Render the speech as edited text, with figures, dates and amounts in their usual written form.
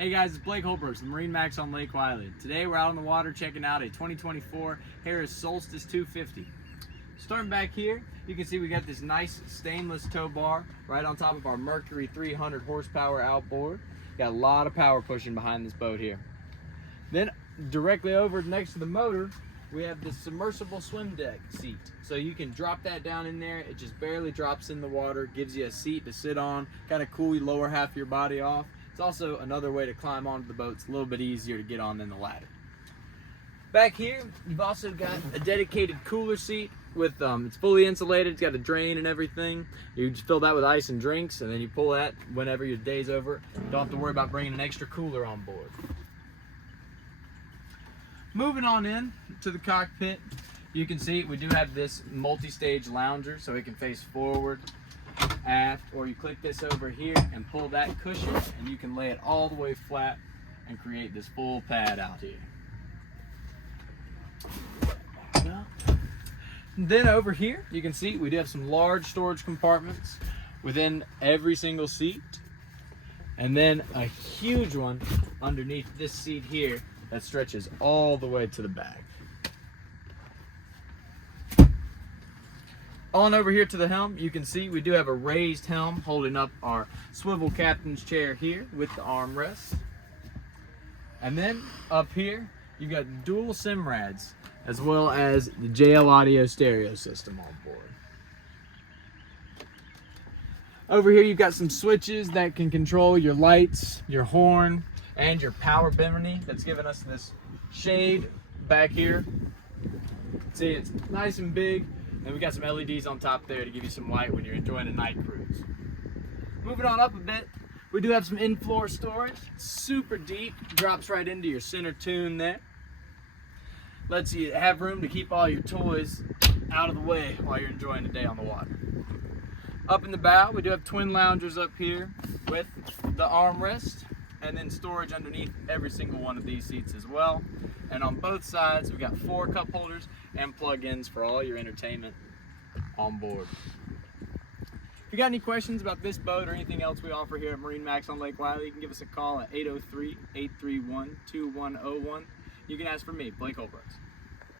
Hey guys, it's Blake Holbrook, the MarineMax on Lake Wylie. Today we're out on the water checking out a 2024 Harris Solstice 250. Starting back here, you can see we got this nice stainless tow bar right on top of our Mercury 300 horsepower outboard. Got a lot of power pushing behind this boat here. Then directly over next to the motor, we have this submersible swim deck seat. So you can drop that down in there. It just barely drops in the water, gives you a seat to sit on, kind of cool your lower half of your body off. It's also another way to climb onto the boat. It's a little bit easier to get on than the ladder. Back here, you've also got a dedicated cooler seat with, it's fully insulated, it's got a drain and everything. You just fill that with ice and drinks, and then you pull that whenever your day's over. You don't have to worry about bringing an extra cooler on board. Moving on in to the cockpit, you can see we do have this multi-stage lounger, so it can face forward, aft, or you click this over here and pull that cushion and you can lay it all the way flat and create this full pad out here. Then over here you can see we do have some large storage compartments within every single seat, and then a huge one underneath this seat here that stretches all the way to the back. On over here to the helm, you can see we do have a raised helm holding up our swivel captain's chair here with the armrest. And then up here, you've got dual SIM rads as well as the JL audio stereo system on board. Over here, you've got some switches that can control your lights, your horn, and your power bimini that's giving us this shade back here. See, it's nice and big. And we got some LEDs on top there to give you some light when you're enjoying a night cruise. Moving on up a bit, we do have some in-floor storage. Super deep, drops right into your center tune there. Lets you have room to keep all your toys out of the way while you're enjoying the day on the water. Up in the bow, we do have twin loungers up here with the armrest, and then storage underneath every single one of these seats as well. And on both sides, we've got 4 cup holders and plug-ins for all your entertainment on board. If you got any questions about this boat or anything else we offer here at MarineMax on Lake Wylie, you can give us a call at 803-831-2101. You can ask for me, Blake Holbrook.